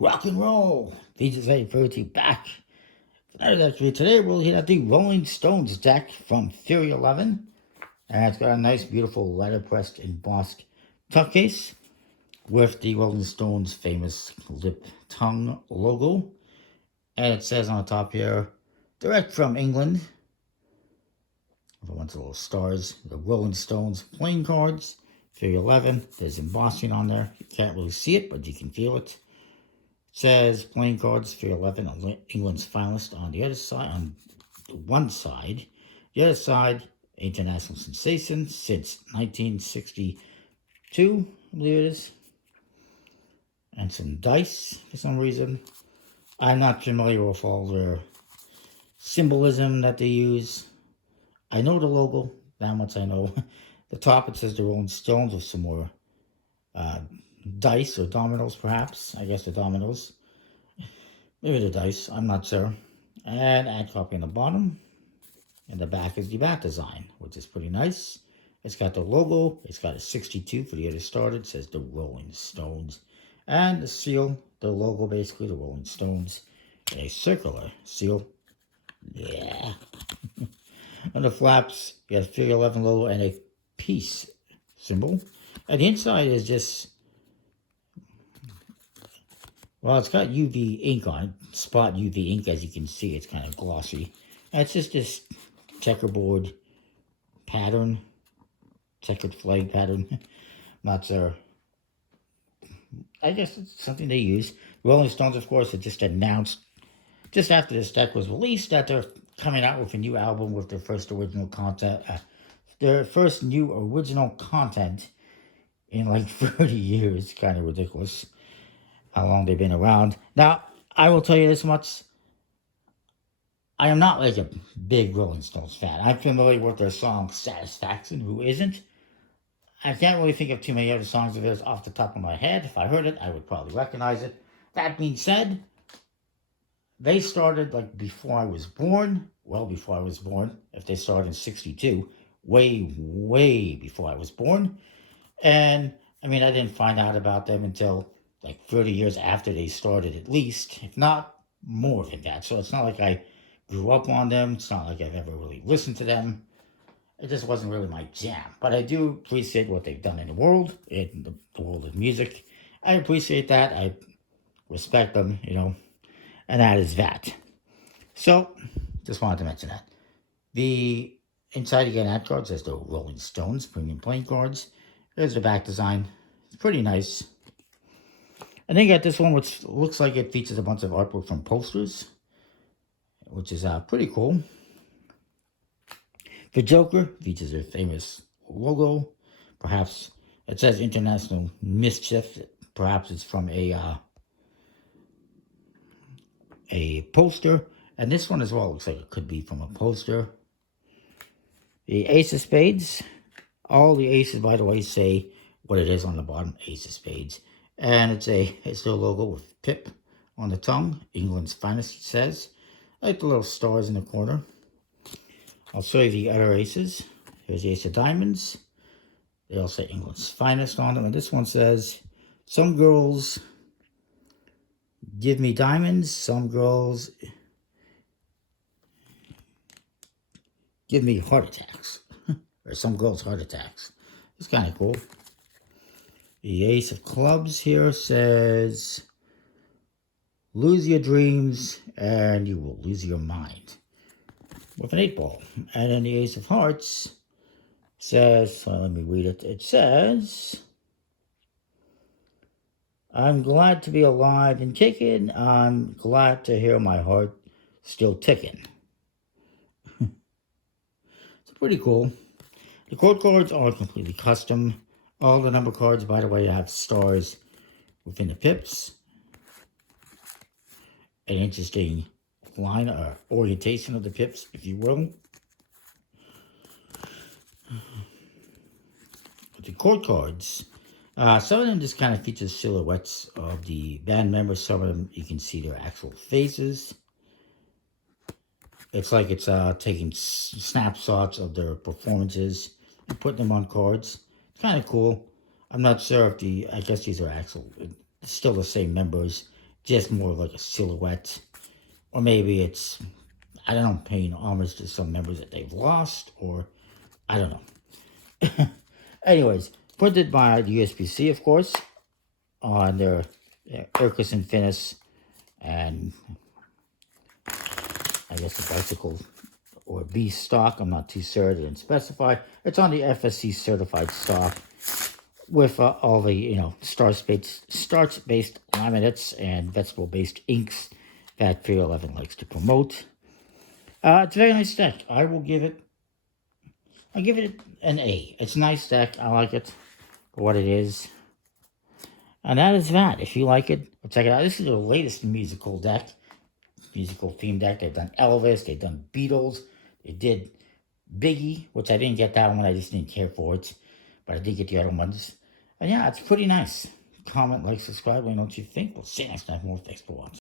Rock and roll! VJ's Verity back. Today we're looking at the Rolling Stones deck from Fury 11. And it's got a nice, beautiful letterpressed embossed tuck case with the Rolling Stones famous lip tongue logo. And it says on the top here, direct from England. A bunch of little stars. The Rolling Stones playing cards. Fury 11. There's embossing on there. You can't really see it, but you can feel it. Says playing cards for 11, England's finalist on the other side, on one side. The other side, international sensation since 1962, I believe it is. And some dice for some reason. I'm not familiar with all their symbolism that they use. I know the logo, that much I know. The top, it says the Rolling Stones with some more dice or dominoes, perhaps. I guess the dominoes. Maybe the dice, I'm not sure. And ad copy on the bottom. And the back is the back design, which is pretty nice. It's got the logo. It's got a 62 for the year it started. It says the Rolling Stones. And the seal, the logo basically, the Rolling Stones. And a circular seal. Yeah. On the flaps, you got a Figure 11 logo and a peace symbol. And the inside is just, well, it's got UV ink on it. Spot UV ink, as you can see. It's kind of glossy. And it's just this checkerboard pattern. Checkered flag pattern. Not sure. I guess it's something they use. Rolling Stones, of course, had just announced, just after this deck was released, that they're coming out with a new album with their first original content. Their first new original content in like 30 years. Kind of ridiculous how long they've been around. Now, I will tell you this much. I am not like a big Rolling Stones fan. I'm familiar with their song Satisfaction. Who isn't? I can't really think of too many other songs of theirs off the top of my head. If I heard it, I would probably recognize it. That being said, they started like before I was born. Well, before I was born. If they started in 62. Way, way before I was born. And, I mean, I didn't find out about them until like 30 years after they started at least, if not more than that. So it's not like I grew up on them. It's not like I've ever really listened to them. It just wasn't really my jam. But I do appreciate what they've done in the world, in the world of music. I appreciate that. I respect them, and that is that. So, just wanted to mention that. The inside, you get ad cards. There's the Rolling Stones premium playing cards. There's the back design. It's pretty nice. And then you got this one, which looks like it features a bunch of artwork from posters, which is pretty cool. The Joker features their famous logo. Perhaps it says International Mischief. Perhaps it's from a poster. And this one as well looks like it could be from a poster. The Ace of Spades. All the aces, by the way, say what it is on the bottom. Ace of Spades. And it's their logo with Pip on the tongue. England's finest, it says. I like the little stars in the corner. I'll show you the other aces. Here's the Ace of Diamonds. They all say England's finest on them. And this one says, some girls give me diamonds. Some girls give me heart attacks. Or some girls' heart attacks. It's kind of cool. The Ace of Clubs here says, lose your dreams and you will lose your mind. With an 8-ball. And then the Ace of Hearts says, well, let me read it. It says, I'm glad to be alive and kicking. I'm glad to hear my heart still ticking. It's pretty cool. The code cards are completely custom. All the number cards, by the way, have stars within the pips. An interesting line or orientation of the pips, if you will. But the chord cards, some of them just kind of feature silhouettes of the band members. Some of them you can see their actual faces. It's like it's taking snapshots of their performances and putting them on cards. It's kind of cool. I'm not sure if I guess these are still the same members. just more like a silhouette. Or maybe it's, I don't know, paying homage to some members that they've lost, or I don't know. Anyways, printed by the USPCC, of course, on their Irkus and Finis, and I guess the bicycle or Beast stock. I'm not too sure. They didn't specify. It's on the FSC certified stock with all the, starch-based laminates and vegetable-based inks that 311 likes to promote. It's a very nice deck. I'll give it an A. It's a nice deck. I like it for what it is. And that is that. If you like it, check it out. This is their latest musical deck. Musical theme deck. They've done Elvis. They've done Beatles. They did Biggie, which I didn't get that one. I just didn't care for it. But I did get the other ones. And yeah, it's pretty nice. Comment, like, subscribe. Let me know what you think. We'll see you next time. More. Thanks for watching.